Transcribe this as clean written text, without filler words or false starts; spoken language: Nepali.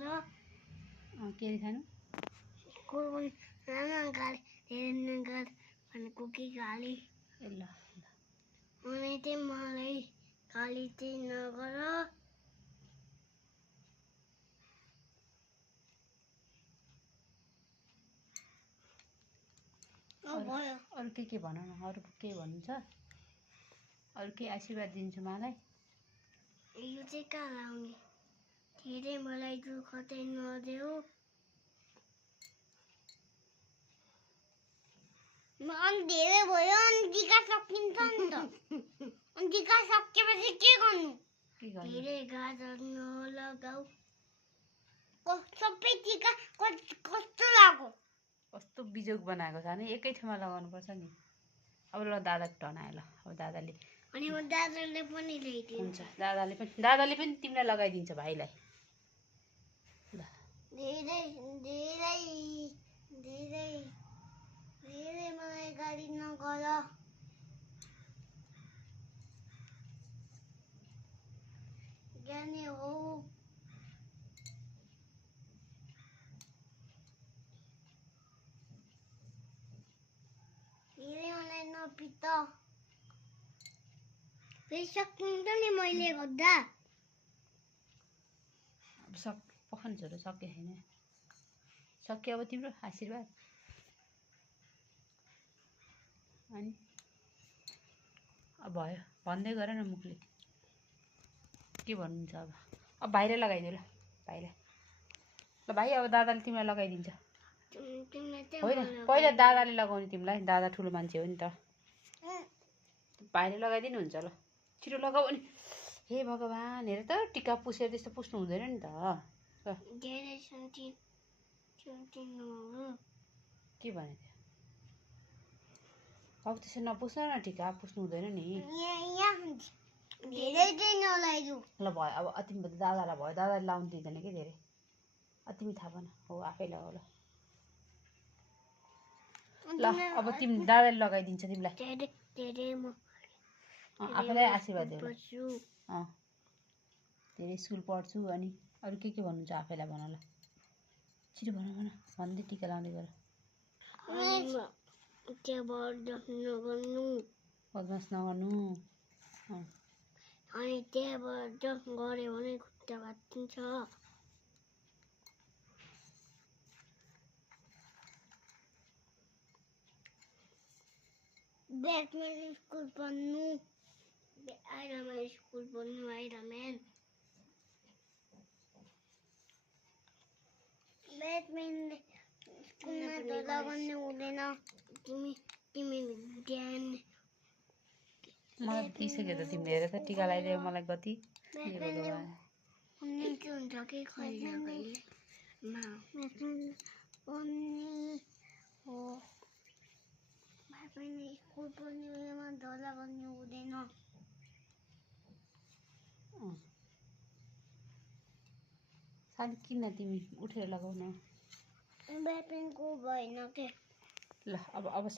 के अरे खानु स्कुल पनि राम्रो गाली धेरै नगर भनेको के गाली ए ल अनि चाहिँ मलाई गाली चाहिँ नगर भयो अरू के भन न अरू के भन्नु छ अरू के आशीर्वाद दिन्छु मलाई यो चाहिँ कहाँ लाउने धेरै मलाई दुःख चाहिँ नदेऊ अनि धेरै भयो अनि टिका सकिन्छ नि त अनि टिका सकेपछि के गर्नु धेरै गाजर नलगाऊ सबै टिका कस्तो लाग्यो कस्तो बिजोग बनाएको छ नि एकै ठाउँमा लगाउनु पर्छ नि अब ल दादा टनायो ल अब दादाले अनि म दादाले पनि ल्याइदिन्छु हुन्छ दादाले पनि तिमीलाई लगाइदिन्छ भाइलाई ल धेरै धेरै धेरै धेरै मलाई गाली नगर ज्ञानी हो धेरै मलाई नपिट फेरि सकिन्छ नि मैले गर्दा अब पखान्सहरू सके छैन सक्यो अब तिम्रो आशीर्वाद अनि अब भयो भन्दै गर न मुखले के भन्नुहुन्छ अब भाइलाई लगाइदियो ल भाइलाई ल भाइ अब दादाले तिमीलाई लगाइदिन्छ होइन पहिला दादाले लगाउने तिमीलाई दादा ठुलो मान्छे हो नि त भाइले लगाइदिनुहुन्छ ल छिटो लगाऊ नि हे भगवान् हेर त टिका पुसेर त्यस्तो पुस्नु हुँदैन नि त के भने अब त्यसो नपुस्न न टिका पुस्नु हुँदैन नि ल भयो अब तिमी दादालाई भयो दादाले लाउनु दिँदैन कि धेरै तिमी थाहा भन हो आफै लगाऊ ल अब तिमी दादाले लगाइदिन्छ तिमीलाई आफैलाई आशीर्वाद देऊ धेरै स्कुल पढ्छु अनि अरू के भन्नुहुन्छ आफैलाई भन ल छिटो भन भन्दै टिका लाउँदै गर बदमास नगर्नु अनि त्यहाँबाट जस गऱ्यो भने खुट्टा भाँचिन्छ ब्याटम्यान स्कुल पढ्नु आइरम्यान स्कुल पढ्नु आइरम्यान ब्याटम्यानले स्कुलमा धोला गर्नु हुँदैन तिमी ध्यान मलाई दिइसक्यो त तिमीले हेर त टिका लगाइदियो मलाई गति हुन्छ कि कहिले हो स्कुल पढ्ने बेलामा धोला गर्नु हुँदैन साली किन तिमी उठेर लगाउन ब्याटम्यानको भएन के ल अब